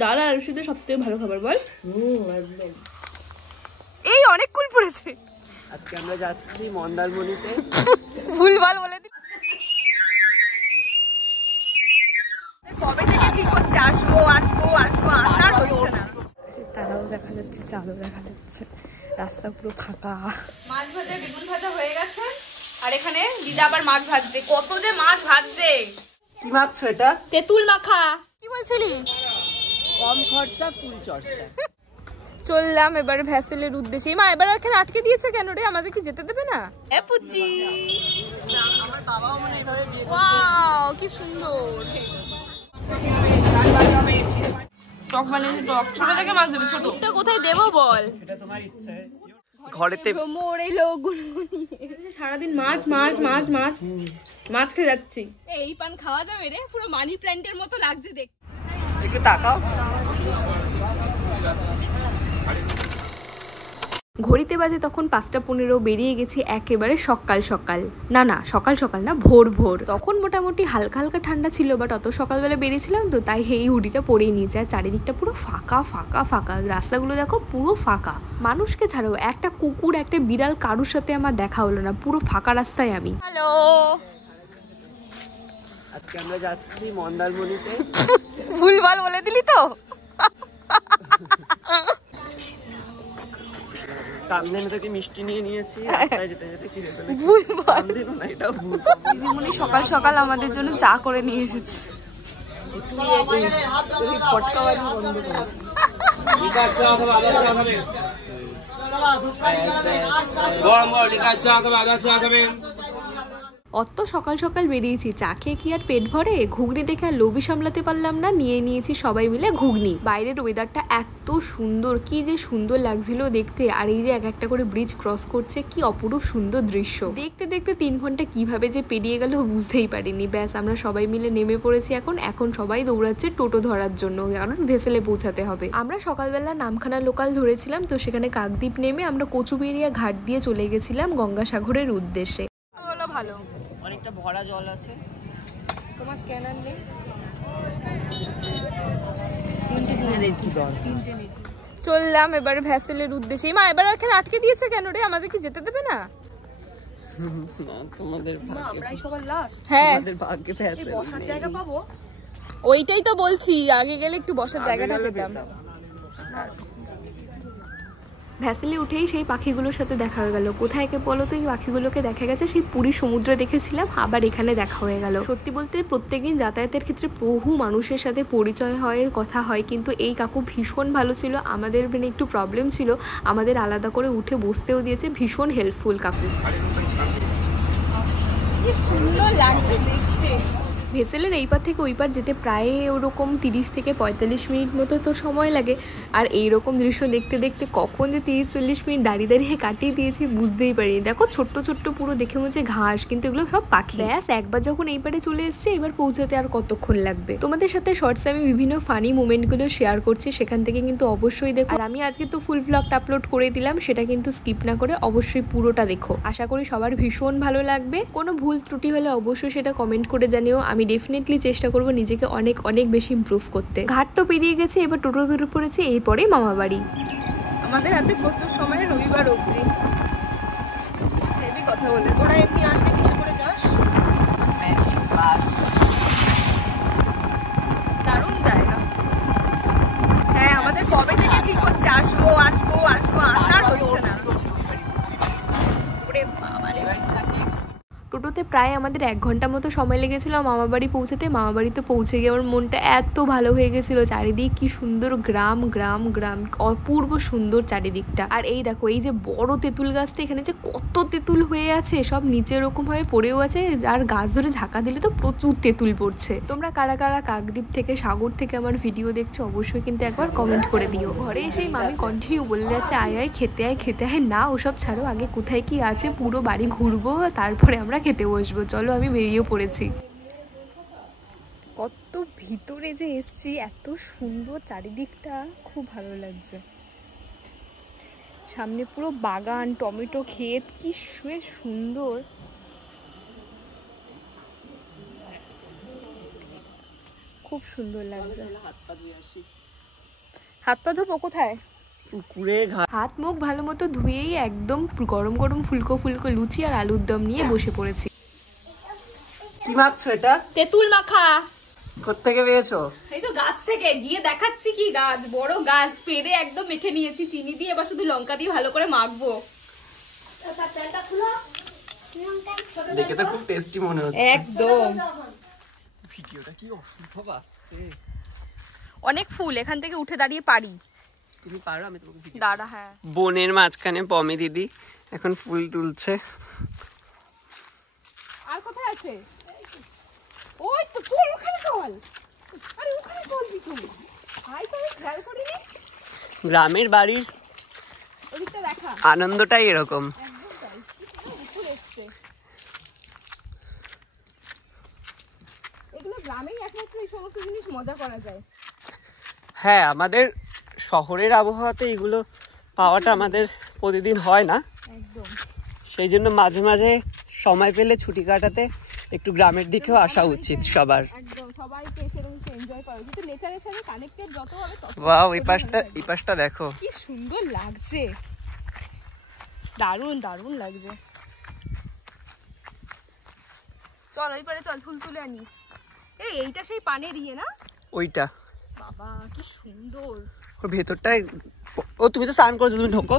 ডাল আর আলু সিদ্ধ সবথেকে ভালো খাবার বল। একদম। এই অনেক কুল পড়েছে। আজকে আমরা যাচ্ছি মন্দারমণিতে। ভুলভাল বলে দিই। কবে থেকে ঠিক হচ্ছে আসবো আসবো আসবো, আসার হচ্ছে না। তারাও দেখা যাচ্ছে, চালও দেখা যাচ্ছে, রাস্তা পুরো ফাঁকা। মাছ ভাজা বেগুন ভাজা হয়ে গেছে, আর এখানে দিদা আবার মাছ ভাজছে। কত যে মাছ ভাজছে। কি মাখছো এটা? তেঁতুল মাখা। কি বলছিলি? কম খরচা ফুল চর্চা। চললাম এবার ভ্যাসেলের উদ্দেশ্যে। মা এবার এখানে আটকে দিয়েছে কেন রে? আমাদের কি যেতে দেবে না? এ পুচি, আমার বাবাও মনে এইভাবে বিয়ে করতে। ওয়াও কি সুন্দর। টক বানিয়েছে, টক। ছোট থেকে মাছ দেবে, ছোটটা কোথায় দেবো বল? এটা তোমার ইচ্ছে। ঘরেতে মোর এলো সারাদিন মাছ মাছ মাছ মাছ মাছ খেয়ে যাচ্ছি। এই পান খাওয়া যাবে রে? পুরো মানি প্ল্যান্টের মতো লাগছে দেখ। একটু তাকাও। ঘড়িতে বাজে তখন 5:15। বেরিয়ে গেছি একেবারে সকাল সকাল। না সকাল সকাল না, ভোর ভোর। তখন মোটামুটি হালকা হালকা ঠান্ডা ছিল, বাট অত সকালবেলা বেরিয়েছিলাম তো তাই এই হুডিটা পরেই নিয়েছে। আর চারিদিকটা পুরো ফাঁকা ফাঁকা ফাঁকা, রাস্তাগুলো দেখো পুরো ফাঁকা। মানুষকে ছাড়াও একটা কুকুর একটা বিড়াল কারুর সাথে আমার দেখা হলো না, পুরো ফাঁকা রাস্তায় আমি। হ্যালো, আজকে আমরা যাচ্ছি মন্দারমণিতে। ভুলভাল বলে দিলি তো। কামদেন থেকে মিষ্টি নিয়ে নিয়েছি, রাস্তায় যেতে যেতে খেয়ে ফেলেছি। কামদেন না, এটা ভুল। দিদিমণি সকাল সকাল আমাদের জন্য চা করে নিয়ে এসেছে। ফটকাবাজি বন্ধ করো। অত সকাল সকাল বেরিয়েছি, চা খেয়ে কি আর পেট ভরে? ঘুগনি দেখে আর লোভই সামলাতে পারলাম না, নিয়ে নিয়েছি সবাই মিলে ঘুগনি। বাইরের ওয়েদারটা এত সুন্দর, কি যে সুন্দর লাগছিল দেখতে। আর এই যে এক একটা করে ব্রিজ ক্রস করছে, কি অপরূপ সুন্দর দৃশ্য। দেখতে দেখতে 3 ঘন্টা কিভাবে যে পেরিয়ে গেল বুঝতেই পারিনি। ব্যাস আমরা সবাই মিলে নেমে পড়েছি এখন সবাই দৌড়াচ্ছে টোটো ধরার জন্য, কারণ ভেসেলে পৌঁছাতে হবে। আমরা সকালবেলা নামখানা লোকাল ধরেছিলাম, তো সেখানে কাকদ্বীপ নেমে আমরা কচুবেড়িয়া ঘাট দিয়ে চলে গেছিলাম গঙ্গাসাগরের উদ্দেশ্যে। হলো ভালো, অনেকটা ভরা জল আছে। তোমার স্ক্যানার নেই? চললাম এবার ভ্যাসেলের উদ্দেশ্যে। মা এবার এখানে আটকে দিয়েছে কেন রে? আমাদের কি যেতে দেবে না? তোমাদের আমরাই সবার লাস্ট। হ্যাঁ, আমাদের ভাগ্যে ভ্যাসেল বসার জায়গা পাবো। ওইটাই তো বলছি, আগে গেলে একটু বসার জায়গাটা পেতাম। ভ্যাসেলে উঠেই সেই পাখিগুলোর সাথে দেখা হয়ে গেল। কোথায় কে বলো তো? এই পাখিগুলোকে দেখা গেছে সেই পুরী সমুদ্রে দেখেছিলাম, আবার এখানে দেখা হয়ে গেল। সত্যি বলতে প্রত্যেকদিন যাতায়াতের ক্ষেত্রে বহু মানুষের সাথে পরিচয় হয়, কথা হয়, কিন্তু এই কাকু ভীষণ ভালো ছিল। আমাদের মানে একটু প্রবলেম ছিল, আমাদের আলাদা করে উঠে বসতেও দিয়েছে। ভীষণ হেল্পফুল কাকু। সুন্দর লাগছে দেখতে। ভেসেলের এই পার থেকে ওই পার যেতে প্রায় ওরকম 30 থেকে 45 মিনিট মতো তো সময় লাগে। আর এইরকম দৃশ্য দেখতে দেখতে কখন যে 30-40 মিনিট দাঁড়িয়ে দাঁড়িয়ে কাটিয়ে দিয়েছি বুঝতেই পারিনি। দেখো ছোট্ট ছোট্ট পুরো দেখে মনে হচ্ছে ঘাস, কিন্তু এগুলো সব পাখি। ব্যাস একবার যখন এই পারে চলে এসছে, এবার পৌঁছাতে আর কতক্ষণ লাগবে। তোমাদের সাথে শর্টসে আমি বিভিন্ন ফানি মোমেন্টগুলো শেয়ার করছি, সেখান থেকে কিন্তু অবশ্যই দেখো। আর আমি আজকে তো ফুল ভ্লগটা আপলোড করে দিলাম, সেটা কিন্তু স্কিপ না করে অবশ্যই পুরোটা দেখো। আশা করি সবার ভীষণ ভালো লাগবে। কোনো ভুল ত্রুটি হলে অবশ্যই সেটা কমেন্ট করে জানিও। আমি ডেফিনেটলি চেষ্টা করবো নিজেকে অনেক অনেক বেশি ইমপ্রুভ করতে। ঘাট তো পেরিয়ে গেছে, এবার টোটো ধরে পড়েছে, এরপরেই মামা বাড়ি। আমাদের হাতে প্রচুর সময়, রবিবার অবধি। হেভি কথা বলেছে। তোরা এমনি আসলে কিসে করে যাস? দারুণ জায়গা। হ্যাঁ, আমাদের কবে থেকে ঠিক হচ্ছে আসবো আসবো আসবো, আসার হচ্ছে না। টোটোতে প্রায় আমাদের 1 ঘন্টা মতো সময় লেগেছিল মামা বাড়ি পৌঁছাতে। মামা বাড়িতে পৌঁছে গিয়ে আমার মনটা এত ভালো হয়ে গেছিলো। চারিদিক কি সুন্দর, গ্রাম গ্রাম গ্রাম, অপূর্ব সুন্দর চারিদিকটা। আর এই দেখো, এই যে বড় তেঁতুল গাছটা, এখানে যে কত তেঁতুল হয়ে আছে, সব নিচে এরকম ভাবে পড়েও আছে। আর গাছ ধরে ঝাঁকা দিলে তো প্রচুর তেঁতুল পড়ছে। তোমরা কারা কারা কাকদ্বীপ থেকে, সাগর থেকে আমার ভিডিও দেখছো অবশ্যই কিন্তু একবার কমেন্ট করে দিও। ঘরে এসেই মামি কন্টিনিউ বলে যাচ্ছে আয় আয় খেতে আয় খেতে আয়। না ওসব ছাড়ো, আগে কোথায় কি আছে পুরো বাড়ি ঘুরবো, তারপরে আমরা খেতে বসবো। চলো, আমি বেরিয়ে পড়েছি। কত ভিতরে যে এসছি, এত সুন্দর চারিদিকটা, খুব ভালো লাগছে। সামনে পুরো বাগান, টমেটো ক্ষেত, কি সুন্দর। খুব সুন্দর লাগছে। হাত পা ধোবো কোথায়? পুকুরে হাত মুখ ভালো মতো ধুয়েই একদম গরম গরম ফুলকো ফুলকো লুচি আর আলুর দম নিয়ে বসে পড়েছি। কি মাখছো এটা? তেঁতুল মাখা। কোত্থেকে পেয়েছো? এই তো গাছ থেকে গিয়ে দেখাচ্ছি কি গাছ, বড় গাছ, পেরে একদম মেখে নিয়েছি চিনি দিয়ে, এবার শুধু লঙ্কা দিয়ে ভালো করে মাখবো। দেখে তো খুব টেস্টি মনে হচ্ছে। একদম। ভিডিওটা কি অসম্ভব আসছে। অনেক ফুল, এখান থেকে উঠে দাঁড়িয়ে পারি। তুমি পারো, আমি তোমাকে দাঁড়া। হ্যাঁ, বনের মাঝখানে পমি দিদি এখন ফুল তুলছে। আর কোথায় আছে? ওই তো, চল ওখানে চল। আরে ওখানে চল তুই। ভাই তো আমি খেয়াল করিনি। গ্রামের বাড়ির ওদিকটা দেখা, আনন্দটাই এরকম। একদম তাই। ফুল এসছে। এগুলো গ্রামেই একমাত্র এই সমস্ত জিনিস মজা করা যায়। হ্যাঁ, আমাদের শহরের আবহাওয়াতে এগুলো পাওয়াটা আমাদের প্রতিদিন হয় না। একদম। সেই জন্য মাঝে মাঝে সময় পেলে ছুটি কাটাতে একটু গ্রামের দিকেও আসা উচিত সবার। একদম, সবাইকে সেরকম এনজয় করা উচিত। নেচারের সাথে কানেক্টেড যত হবে তত। ওয়াও, এই পাশটা দেখো কি সুন্দর লাগছে, দারুণ দারুণ লাগছে। চল ওই পারে চল, ফুল তুলে আনি। এইটা সেই পানের ইয়ে না? ওইটা। বাবা কি সুন্দর। ওর ভেতরটায় ও, তুমি তো স্নান করছো, তুমি ঢোকো।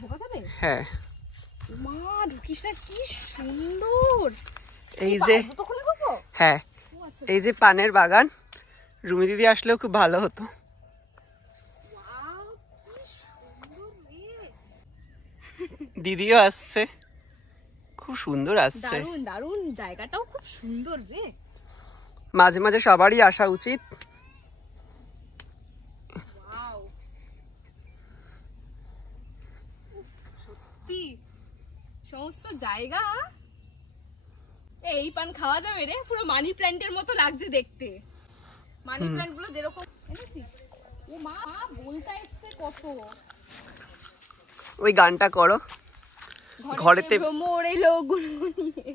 ঢোকা যাবে? হ্যাঁ। মা ঢুকিস না, কি সুন্দর। এই যে, হ্যাঁ এই যে পানের বাগান, রুমি দিদি আসলেও খুব ভালো হতো। দিদিও আসছে, খুব সুন্দর আসছে। দারুণ দারুণ, জায়গাটাও খুব সুন্দর রে। মাঝে মাঝে সবারই আসা উচিত। সত্যি সমস্ত জায়গা। এই পান খাওয়া যাবে রে, পুরো মানি প্ল্যান্টের মতো লাগছে দেখতে। মানি প্ল্যান্ট গুলো যেরকম, ও মা বলতে এসছে কত। ওই গানটা করো, ঘরেতে ভ্রমর এলো গুনগুনিয়ে।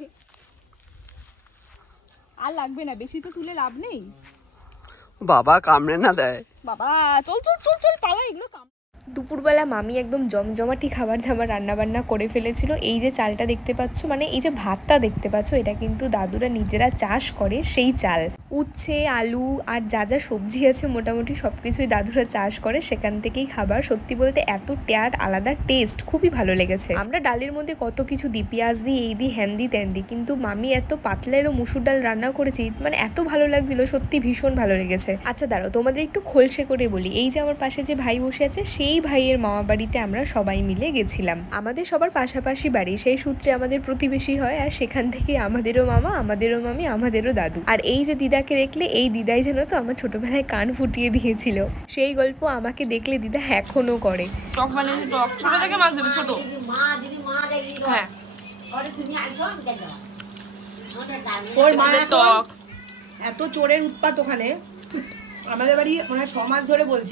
আর লাগবে না, বেশি তো তুলে লাভ নেই। বাবা কামড়ে না দেয়। বাবা চল চল চল চল, পালা এগুলো। দুপুরবেলা মামি একদম জমজমাটি খাবার দাবার রান্নাবান্না করে ফেলেছিল। এই যে চালটা দেখতে পাচ্ছ, মানে এই যে ভাতটা দেখতে পাচ্ছ, এটা কিন্তু দাদুরা নিজেরা চাষ করে সেই চাল। উচ্ছে, আলু আর যা যা সবজি আছে মোটামুটি সব কিছুই দাদুরা চাষ করে, সেখান থেকেই খাবার। সত্যি বলতে এত ট্যাট আলাদা টেস্ট, খুবই ভালো লেগেছে। আমরা ডালের মধ্যে কত কিছু দিই, পেঁয়াজ দিই, এই দিই, হ্যান দিই, ত্যান দিই, কিন্তু মামি এত পাতলা এরও মুসুর ডাল রান্না করেছি, মানে এত ভালো লাগছিল, সত্যি ভীষণ ভালো লেগেছে। আচ্ছা দাঁড়াও, তোমাদের একটু খোলসে করে বলি। এই যে আমার পাশে যে ভাই বসে আছে, সেই ভাইয়ের মামা বাড়িতে আমরা সবাই মিলে গেছিলাম। আমাদের সবার পাশাপাশি বাড়ি, সেই সূত্রে আমাদের প্রতিবেশী হয়, আর সেখান থেকে আমাদেরও মামা, আমাদেরও মামি, আমাদেরও দাদু। আর এই যে দিদাকে দেখলে, এই দিদাই যেন তো আমার ছোটবেলায় কান ফুটিয়ে দিয়েছিল। সেই গল্প আমাকে দেখলে দিদা এখনো করে। টক বানিয়েছি, টক ছোট থেকে মাছ দেবে, ছোট। হ্যাঁ টক। এত চোরের উৎপাত ওখানে। আমাদের বাড়ি মানে 6 মাস ধরে বলছি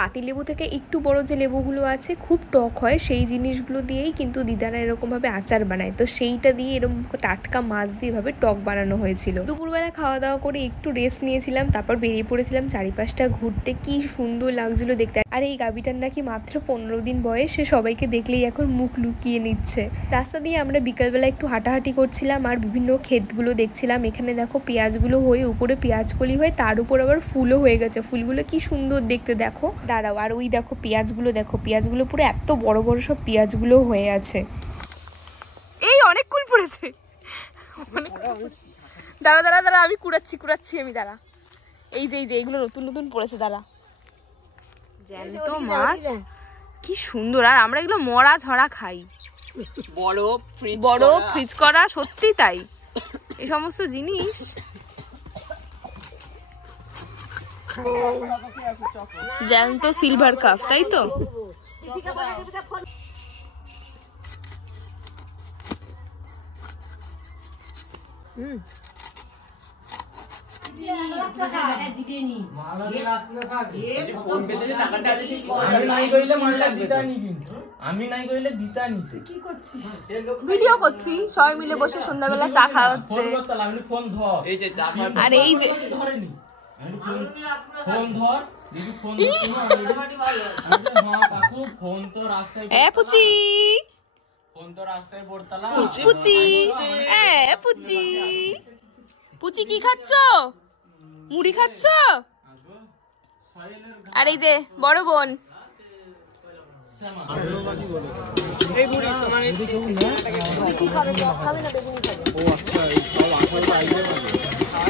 পাতিলেবু থেকে একটু বড় যে লেবুগুলো আছে, খুব টক হয়, সেই জিনিসগুলো দিয়েই কিন্তু দিদারা এরকম ভাবে আচার বানায়। তো সেইটা দিয়ে এরকম টাটকা মাছ দিয়ে ভাবে টক বানানো হয়েছিল। দুপুরবেলা খাওয়া দাওয়া করে একটু রেস্ট নিয়েছিলাম, তারপর বেরিয়ে পড়েছিলাম চারিপাশটা ঘুরতে। কি সুন্দর লাগছিল দেখতে। আর এই গাবিটার নাকি মাত্র 15 দিন বয়স, সে সবাইকে দেখলেই এখন মুখ লুকিয়ে নিচ্ছে। রাস্তা দিয়ে আমরা বিকালবেলা একটু হাঁটাহাঁটি করছিলাম আর বিভিন্ন ক্ষেতগুলো দেখছিলাম। এখানে দেখো পেঁয়াজগুলো হয়ে উপরে পেঁয়াজকলি হয়ে, তার উপর আবার ফুলও হয়ে গেছে। ফুলগুলো কি সুন্দর দেখতে দেখো। দাঁড়াও, আর ওই দেখো পেঁয়াজগুলো, দেখো পেঁয়াজগুলো পুরো এত বড় বড় সব পেঁয়াজগুলো হয়ে আছে। এই অনেক কুল পড়েছে। দাঁড়া দাঁড়া দাঁড়া, আমি কুড়াচ্ছি আমি, দাঁড়া। এই যে এগুলো নতুন নতুন পড়েছে, দাঁড়া। জ্যান্ত মাছ, কি সুন্দর। আর আমরা এগুলো মরা ঝরা খাই, বড় ফ্রিজ করা। সত্যি তাই, এই সমস্ত জিনিস। জ্যান্ত সিলভার কাপ, তাই তো। ভিডিও করছি, সবাই মিলে বসে সন্ধ্যাবেলা চা খাওয়া হচ্ছে। আর এই যে পুচি পুচি পুচি পুচি কি খাচ্ছ? মুড়ি খাচ্ছ? আর এই যে বড় বোন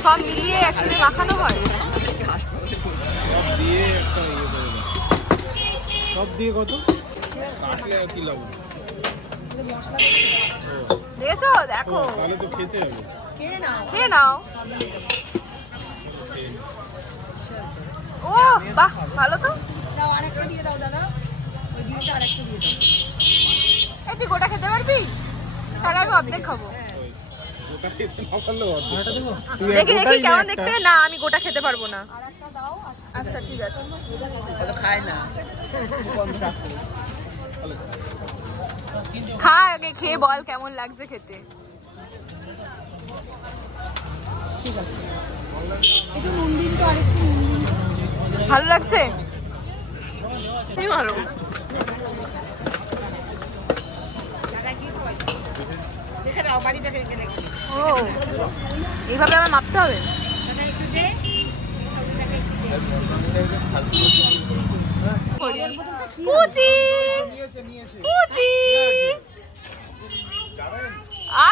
সব মিলিয়ে একসাথে মাখানো হয়। সব দিয়ে কত দেখেছো? দেখো তাহলে তো খেতে হবে। খেয়ে নাও। ও বাহ, ভালো তো। আরেকটা দিয়ে দাও দাদা, ওই ডিমটা আরেকটা দিয়ে দাও। এই তুই গোটা খেতে পারবি? তাহলে আমি অর্ধেক খাবো। দেখি দেখি কেমন দেখতে। না আমি গোটা খেতে পারবো না। আচ্ছা ঠিক আছে। খায় না, খা আগে, খেয়ে বল কেমন লাগছে খেতে। ভালো লাগছে? ভালো। ও এইভাবে আমার মাপতে হবে। কুচি কুচি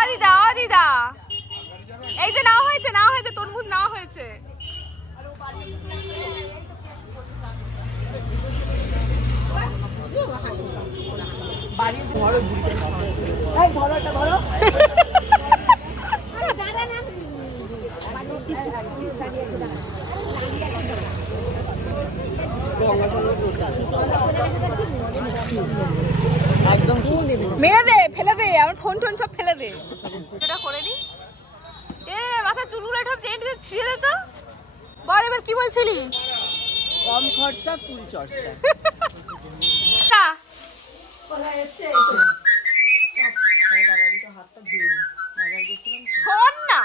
দিদা দিদা, এই যে নেওয়া হয়েছে, নেওয়া হয়েছে, তরমুজ নেওয়া হয়েছে। মেরে দে, ফেলে দে, আমার ফোন টোন সব ফেলে দে। এটা করে নি। এ মাথা চুলগুলো সব ছিঁড়ে দে তো। বল এবার কি বলছিলি? কম খরচা ফুল চর্চা। শোন না,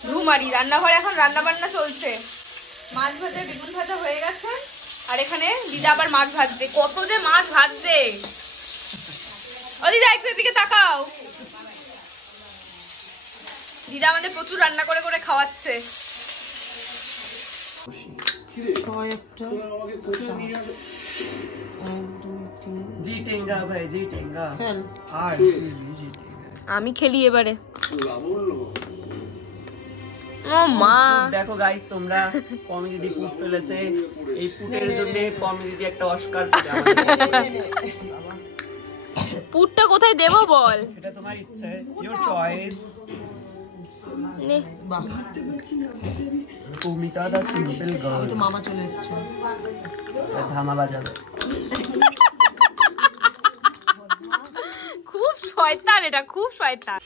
ঘুমারি। রান্নাঘরে এখন রান্না বান্না চলছে। মাছ ভাজা, বেগুন ভাজা হয়ে গেছে, আর এখানে দিদা আবার মাছ ভাজছে। কত যে মাছ ভাজছে। ও দিদা একটু এদিকে তাকাও। দিদা আমাদের প্রচুর রান্না করে করে খাওয়াচ্ছে। আমি খেলি এবারে। ও মা দেখো গাইস, তোমরা পমি দিদি পুট ফেলেছে। এই পুটের জন্য পমি দিদি একটা অস্কার। পুটটা কোথায় দেবো বল? এটা তোমার ইচ্ছে, ইওর চয়েস। নে পমিতা দা সিম্পল গার্ল। তো মামা চলে এসেছে, ধামা বাজাবে। খুব শয়তান এটা, খুব শয়তান।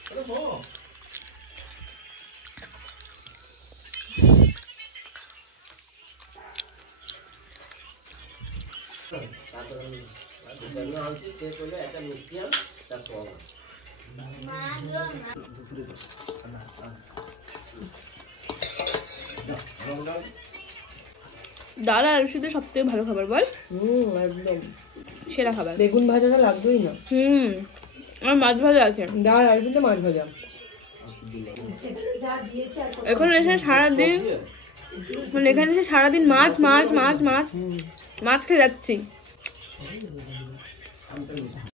ডাল আর আলুর সাথে সব থেকে ভালো খাবার বল। একদম সেরা খাবার। বেগুন ভাজাটা লাগবেই না। আমার মাছ ভাজা আছে, ডাল আর সাথে মাছ ভাজা। এখন এসে সারাদিন, মানে এখানে এসে সারাদিন মাছ মাছ মাছ মাছ মাছ খেয়ে যাচ্ছি।